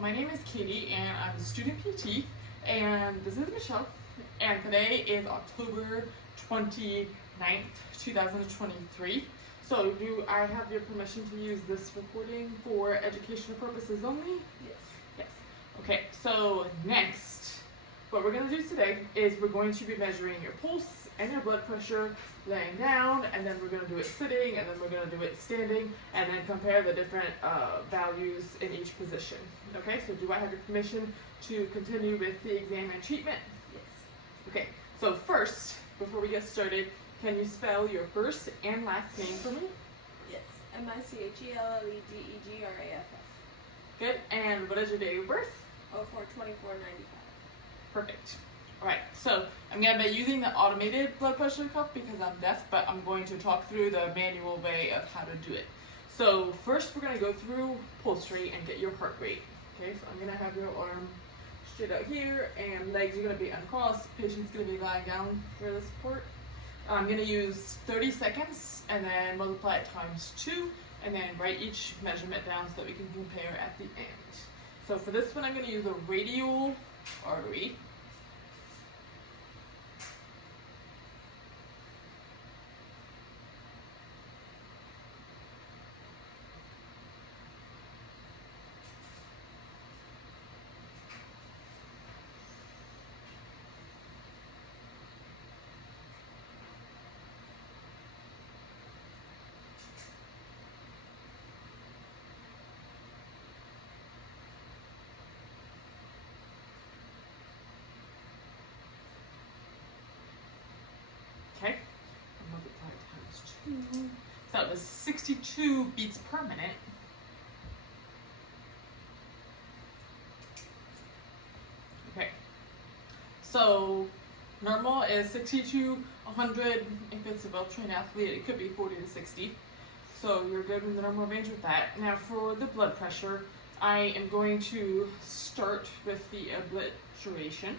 my name is Katie and I'm a student PT, and this is Michelle, and today is October 29th, 2023. So do I have your permission to use this recording for educational purposes only? Yes. Yes. Okay, so next, what we're going to do today is we're going to be measuring your pulse and your blood pressure laying down, and then we're going to do it sitting, and then we're going to do it standing, and then compare the different values in each position. Okay, so do I have your permission to continue with the exam and treatment? Yes. Okay, so first, before we get started, can you spell your first and last name for me? Yes. MICHELLEDEGRAFF. Good, and what is your date of birth? 04/24/95. Perfect. Alright, so I'm going to be using the automated blood pressure cuff because I'm deaf, but I'm going to talk through the manual way of how to do it. So first we're going to go through pulse rate and get your heart rate. Okay, so I'm going to have your arm straight out here and legs are going to be uncrossed. Patient's going to be lying down for the support. I'm going to use 30 seconds and then multiply it times 2 and then write each measurement down so that we can compare at the end. So for this one I'm going to use a radial artery. Okay, and multiply times 2. So that was 62 beats per minute. Okay, so normal is 60 to 100. If it's a well-trained athlete, it could be 40 to 60. So you're good in the normal range with that. Now for the blood pressure, I am going to start with the obliteration.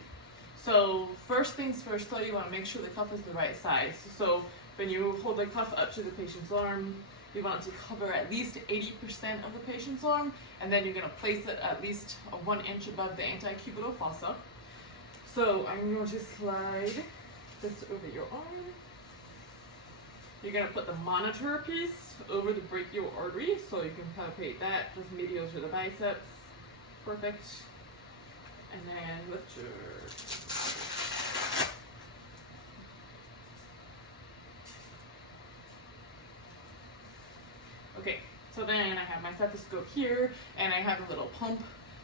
So first things first, though, you want to make sure the cuff is the right size. So when you hold the cuff up to the patient's arm, you want it to cover at least 80% of the patient's arm, and then you're going to place it at least 1 inch above the antecubital fossa. So I'm going to slide this over your arm. You're going to put the monitor piece over the brachial artery, so you can palpate that just medial to the biceps. Perfect. And then lift your... Okay, so then I have my stethoscope here, and I have a little pump.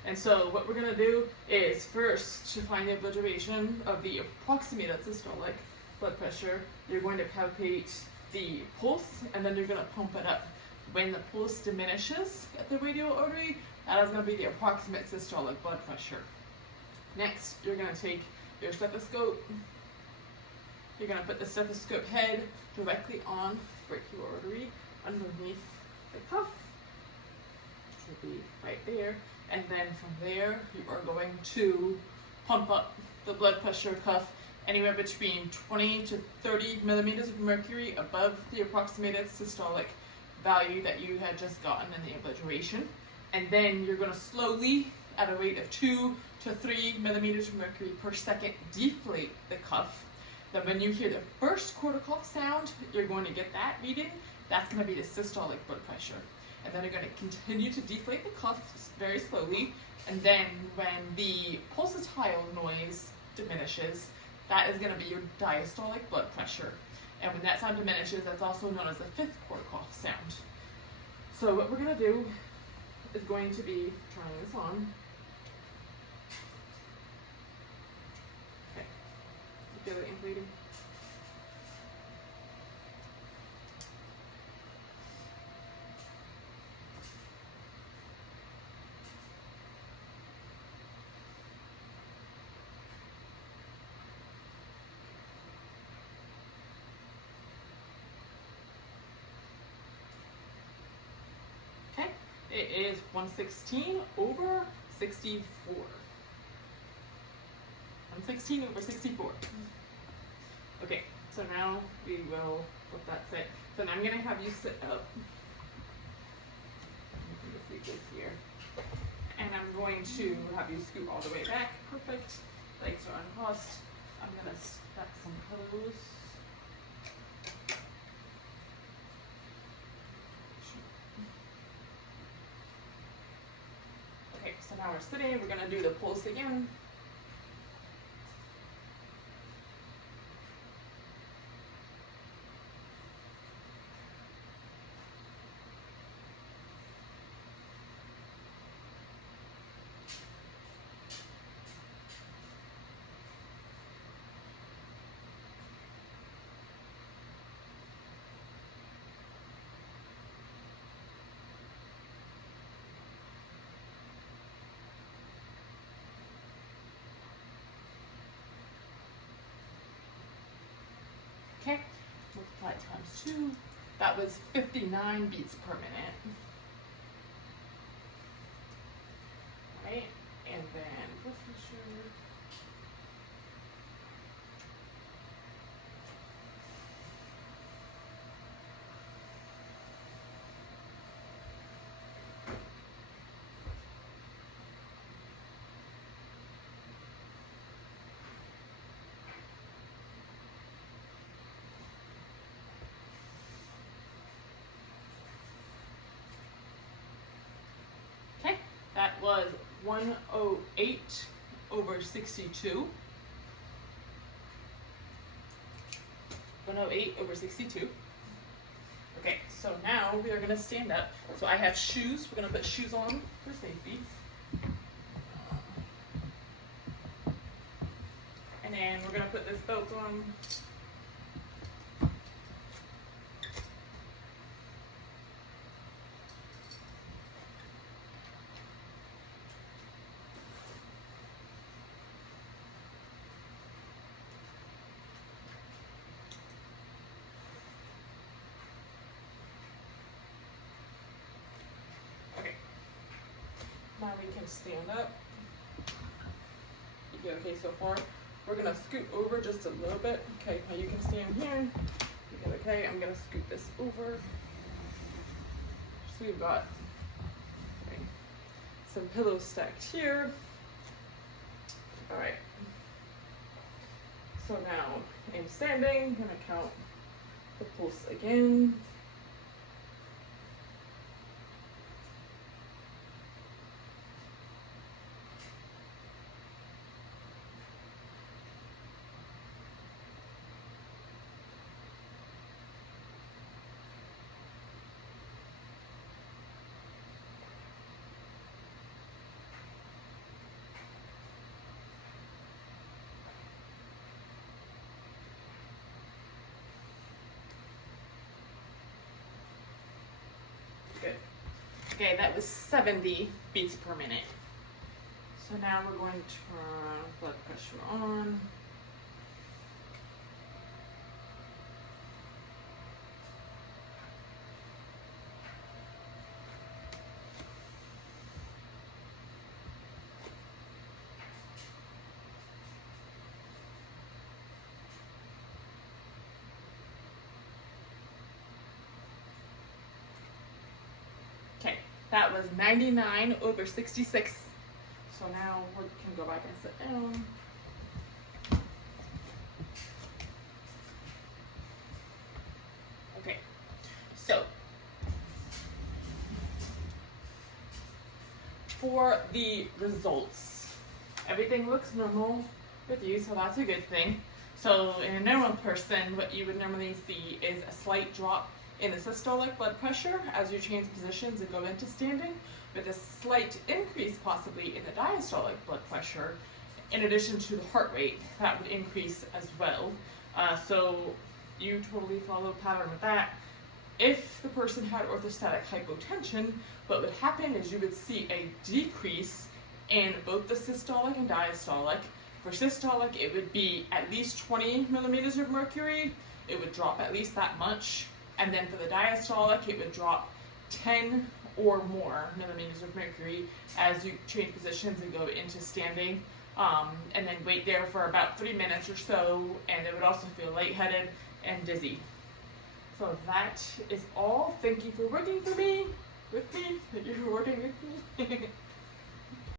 And so what we're going to do is first, to find the obliteration of the approximate systolic blood pressure, you're going to palpate the pulse, and then you're going to pump it up. When the pulse diminishes at the radial artery, that is going to be the approximate systolic blood pressure. Next, you're going to take your stethoscope. You're going to put the stethoscope head directly on the brachial artery underneath the cuff, which will be right there. And then from there, you are going to pump up the blood pressure cuff anywhere between 20 to 30 millimeters of mercury above the approximated systolic value that you had just gotten in the obliteration. And then you're going to slowly, at a rate of 2 to 3 millimeters of mercury per second, deflate the cuff. Then when you hear the first quarter cough sound, you're going to get that reading. That's going to be the systolic blood pressure. And then you're going to continue to deflate the cuff very slowly. And then when the pulsatile noise diminishes, that is going to be your diastolic blood pressure. And when that sound diminishes, that's also known as the fifth quarter cough sound. So what we're going to do is going to be trying this on. Okay. You feel it inflating? Okay, it is 116 over 64. 116 over 64. Okay, so now we will let that sit. So now I'm going to have you sit up. You can just leave this here. And I'm going going to have you scoot all the way back. Perfect. Legs are uncrossed. I'm gonna stack some pillows. Okay, so now we're sitting. We're gonna do the pulse again. Okay, multiply times 2. That was 59 beats per minute. Right, and then blood pressure. That was 108 over 62. 108 over 62. Okay, so now we are gonna stand up. So I have shoes. We're gonna put shoes on for safety. And then we're gonna put this belt on. Now we can stand up. You good okay so far? We're gonna scoot over just a little bit. Okay, now you can stand here. You good okay? I'm gonna scoot this over. So we've got some pillows stacked here. All right. So now I'm standing. I'm gonna count the pulse again. Good. Okay, that was 70 beats per minute. So now we're going to turn blood pressure on. Okay, that was 99 over 66. So now we can go back and sit down. Okay, so for the results, everything looks normal with you, so that's a good thing. So in a normal person, what you would normally see is a slight drop in the systolic blood pressure as you change positions and go into standing, with a slight increase possibly in the diastolic blood pressure, in addition to the heart rate, that would increase as well. So you totally follow pattern with that. If the person had orthostatic hypotension, what would happen is you would see a decrease in both the systolic and diastolic. For systolic, it would be at least 20 millimeters of mercury. It would drop at least that much. And then for the diastolic, it would drop 10 or more millimeters of mercury as you change positions and go into standing. And then wait there for about 3 minutes or so, and it would also feel lightheaded and dizzy. So that is all. Thank you for working with me. That you're working with me.